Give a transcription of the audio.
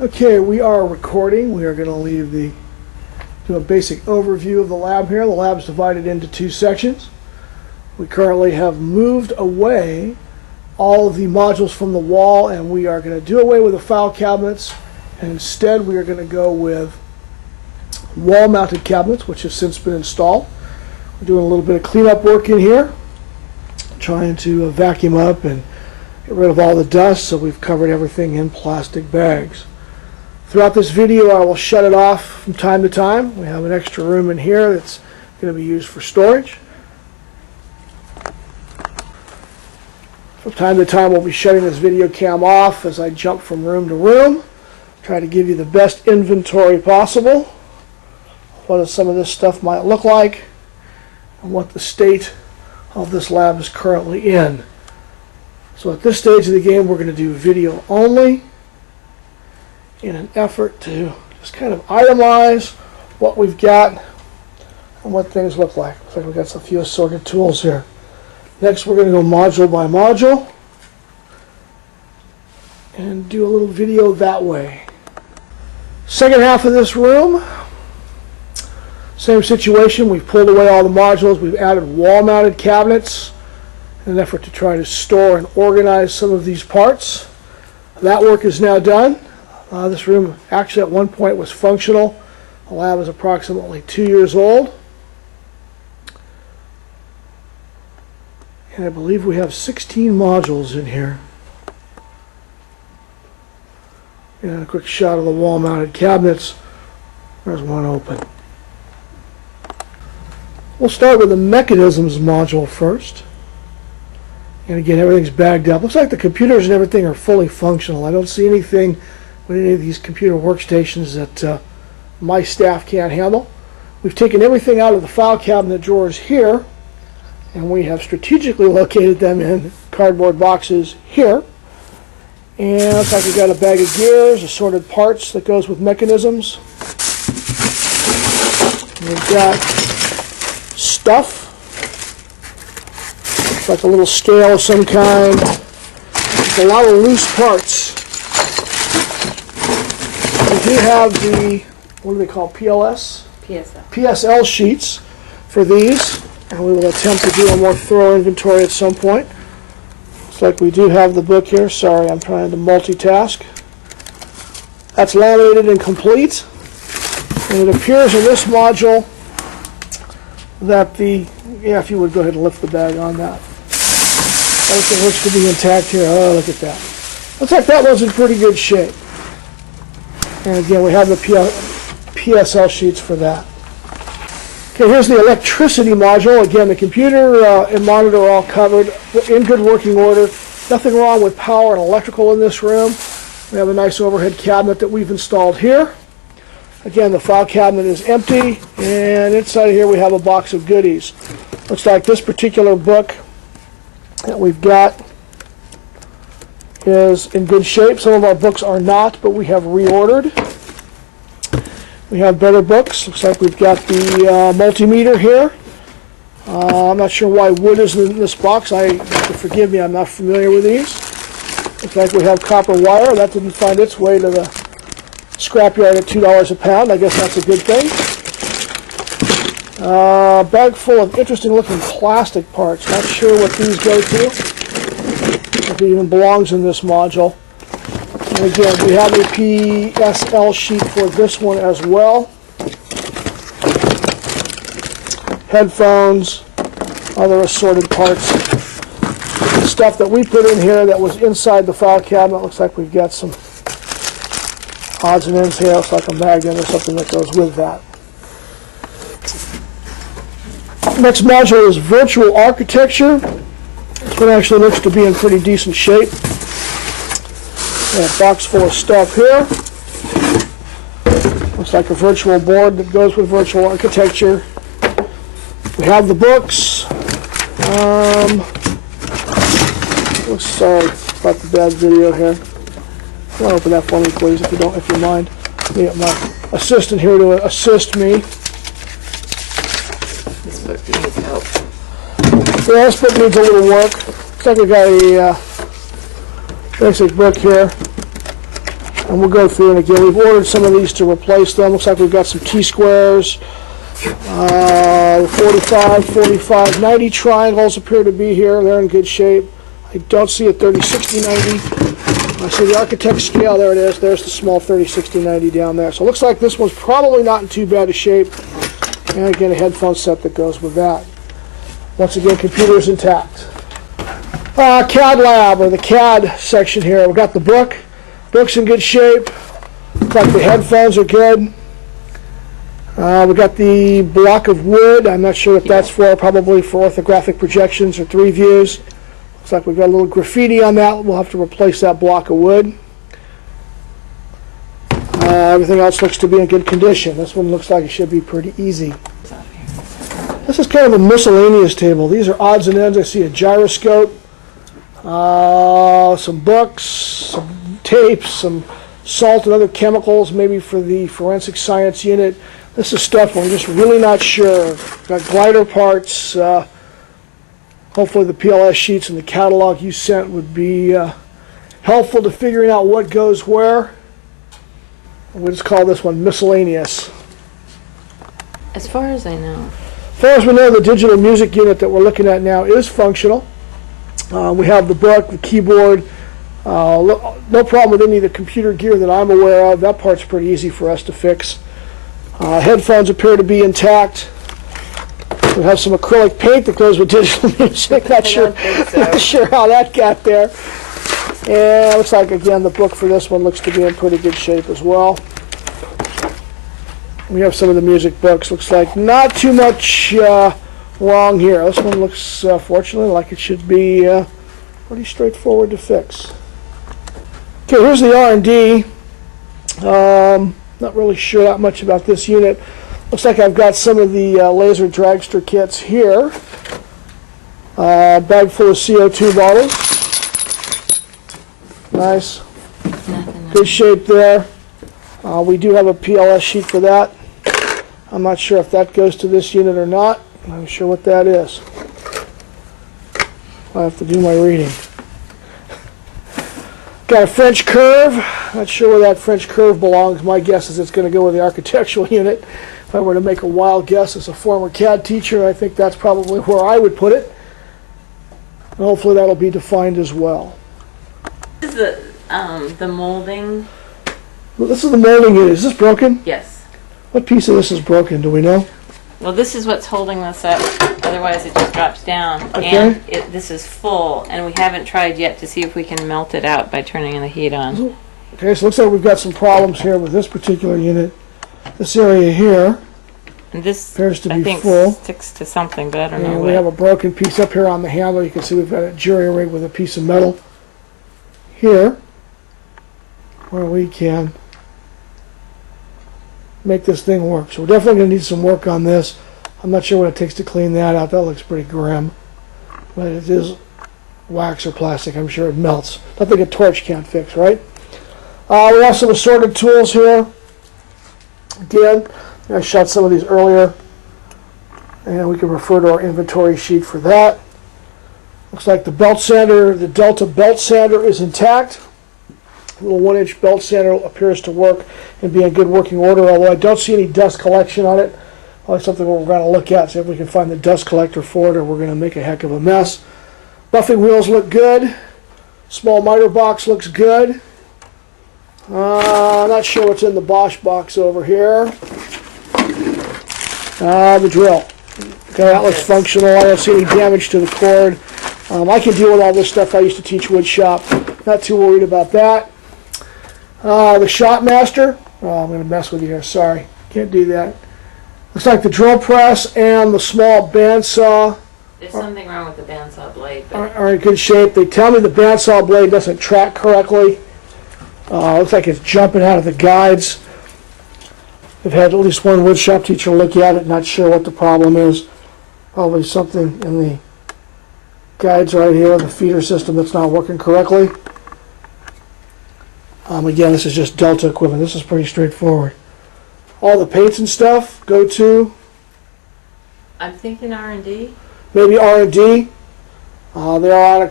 Okay, we are recording. We are going to do a basic overview of the lab here. The lab is divided into two sections. We currently have moved away all of the modules from the wall, and we are going to do away with the file cabinets, and instead we are going to go with wall-mounted cabinets, which have since been installed. We're doing a little bit of cleanup work in here, trying to vacuum up and get rid of all the dust, so we've covered everything in plastic bags. Throughout this video I will shut it off from time to time. We have an extra room in here that's going to be used for storage. From time to time we'll be shutting this video cam off as I jump from room to room. Try to give you the best inventory possible, what some of this stuff might look like, and what the state of this lab is currently in. So at this stage of the game we're going to do video only in an effort to just kind of itemize what we've got and what things look like. Looks like we've got a few assorted tools here. Next we're going to go module by module and do a little video that way. Second half of this room, same situation. We've pulled away all the modules. We've added wall-mounted cabinets in an effort to try to store and organize some of these parts. That work is now done. This room actually at one point was functional. The lab is approximately 2 years old. And I believe we have 16 modules in here. And a quick shot of the wall-mounted cabinets. There's one open. We'll start with the mechanisms module first. And again, everything's bagged up. Looks like the computers and everything are fully functional. I don't see anything with any of these computer workstations that my staff can't handle. We've taken everything out of the file cabinet drawers here, and we have strategically located them in cardboard boxes here. And looks like we've got a bag of gears, assorted parts that goes with mechanisms. We've got stuff. Looks like a little scale of some kind. There's a lot of loose parts. We do have the, what do they call, PLS? PSL sheets for these, and we will attempt to do a more thorough inventory at some point. Looks like we do have the book here. Sorry, I'm trying to multitask. That's laminated and complete. And it appears in this module that if you would go ahead and lift the bag on that. Everything looks to be intact here. Oh, look at that. Looks like that one's in pretty good shape. And again, we have the PSL sheets for that. Okay, here's the electricity module. Again, the computer and monitor are all covered, in good working order. Nothing wrong with power and electrical in this room. We have a nice overhead cabinet that we've installed here. Again, the file cabinet is empty, and inside of here we have a box of goodies. Looks like this particular book that we've got is in good shape. Some of our books are not, but we have reordered. We have better books. Looks like we've got the multimeter here. I'm not sure why wood is in this box. Forgive me, I'm not familiar with these. Looks like we have copper wire. That didn't find its way to the scrapyard at $2 a pound. I guess that's a good thing. Bag full of interesting looking plastic parts. Not sure what these go to. If it even belongs in this module. And again, we have a PSL sheet for this one as well. Headphones, other assorted parts. The stuff that we put in here that was inside the file cabinet. Looks like we've got some odds and ends here. Looks like a magnet or something that goes with that. Next module is virtual architecture. This one actually looks to be in pretty decent shape. Got a box full of stuff here. Looks like a virtual board that goes with virtual architecture. We have the books. Sorry about the bad video here. You want to open that for me, please, if you mind. Let me get my assistant here to assist me. This book needs help. Yeah, this book needs a little work. Looks like we got a basic book here. And we'll go through, and again, we've ordered some of these to replace them. Looks like we've got some T-squares, 45, 45, 90 triangles appear to be here. They're in good shape. I don't see a 30, 60, 90. I see the architect scale. There it is. There's the small 30, 60, 90 down there. So it looks like this one's probably not in too bad a shape. And again, a headphone set that goes with that. Once again, computer's intact. CAD lab, or the CAD section here. We've got the book. Book's in good shape. Looks like the headphones are good. We've got the block of wood. I'm not sure what that's for. Probably for orthographic projections or 3 views. Looks like we've got a little graffiti on that. We'll have to replace that block of wood. Everything else looks to be in good condition. This one looks like it should be pretty easy. This is kind of a miscellaneous table. These are odds and ends. I see a gyroscope, some books, some tapes, some salt and other chemicals, maybe for the forensic science unit. This is stuff we're just really not sure. Got glider parts. Hopefully the PLS sheets and the catalog you sent would be helpful to figuring out what goes where. We'll just call this one miscellaneous. As far as I know. As far as we know, the digital music unit that we're looking at now is functional. We have the book, the keyboard, no problem with any of the computer gear that I'm aware of. That part's pretty easy for us to fix. Headphones appear to be intact. We have some acrylic paint that goes with digital music. Not sure how that got there. And it looks like, again, the book for this one looks to be in pretty good shape as well. We have some of the music books. Looks like not too much wrong here. This one looks, fortunately, like it should be pretty straightforward to fix. Okay, here's the R&D. Not really sure that much about this unit. Looks like I've got some of the laser dragster kits here. Bag full of CO2 bottles. Nice. Good shape there. We do have a PLS sheet for that. I'm not sure if that goes to this unit or not. I'm not sure what that is. I have to do my reading. Got a French curve. Not sure where that French curve belongs. My guess is it's going to go with the architectural unit. If I were to make a wild guess as a former CAD teacher, I think that's probably where I would put it. And hopefully that'll be defined as well. This is the molding. Well, this is the molding unit. Is this broken? Yes. What piece of this is broken? Do we know? Well, this is what's holding this up. Otherwise, it just drops down. Okay. And this is full, and we haven't tried yet to see if we can melt it out by turning the heat on. Okay, so it looks like we've got some problems here with this particular unit. This area here And this appears to I be think full. sticks to something, but I don't know And what. we have a broken piece up here on the handle. You can see we've got a jury rig with a piece of metal here where we can make this thing work. So we're definitely going to need some work on this. I'm not sure what it takes to clean that out. That looks pretty grim. But it is wax or plastic. I'm sure it melts. Nothing a torch can't fix, right? We have some assorted tools here. Again, I shot some of these earlier. And we can refer to our inventory sheet for that. Looks like the belt sander, the Delta belt sander is intact. The little 1-inch belt sander appears to work and be in good working order, although I don't see any dust collection on it. That's something we're going to look at, see if we can find the dust collector for it, or we're going to make a heck of a mess. Buffing wheels look good. Small miter box looks good. Not sure what's in the Bosch box over here. The drill. Okay, that looks functional. I don't see any damage to the cord. I can deal with all this stuff. I used to teach wood shop. Not too worried about that. The shot master. Oh, I'm going to mess with you here. Sorry. Can't do that. Looks like the drill press and the small bandsaw There's something wrong with the bandsaw blade. are in good shape. They tell me the bandsaw blade doesn't track correctly. Looks like it's jumping out of the guides. I've had at least one wood shop teacher look at it, not sure what the problem is. Probably something in the guides right here, the feeder system that's not working correctly. Again, this is just Delta equipment. This is pretty straightforward. All the paints and stuff go to I'm thinking R&D. maybe R&D. They are on a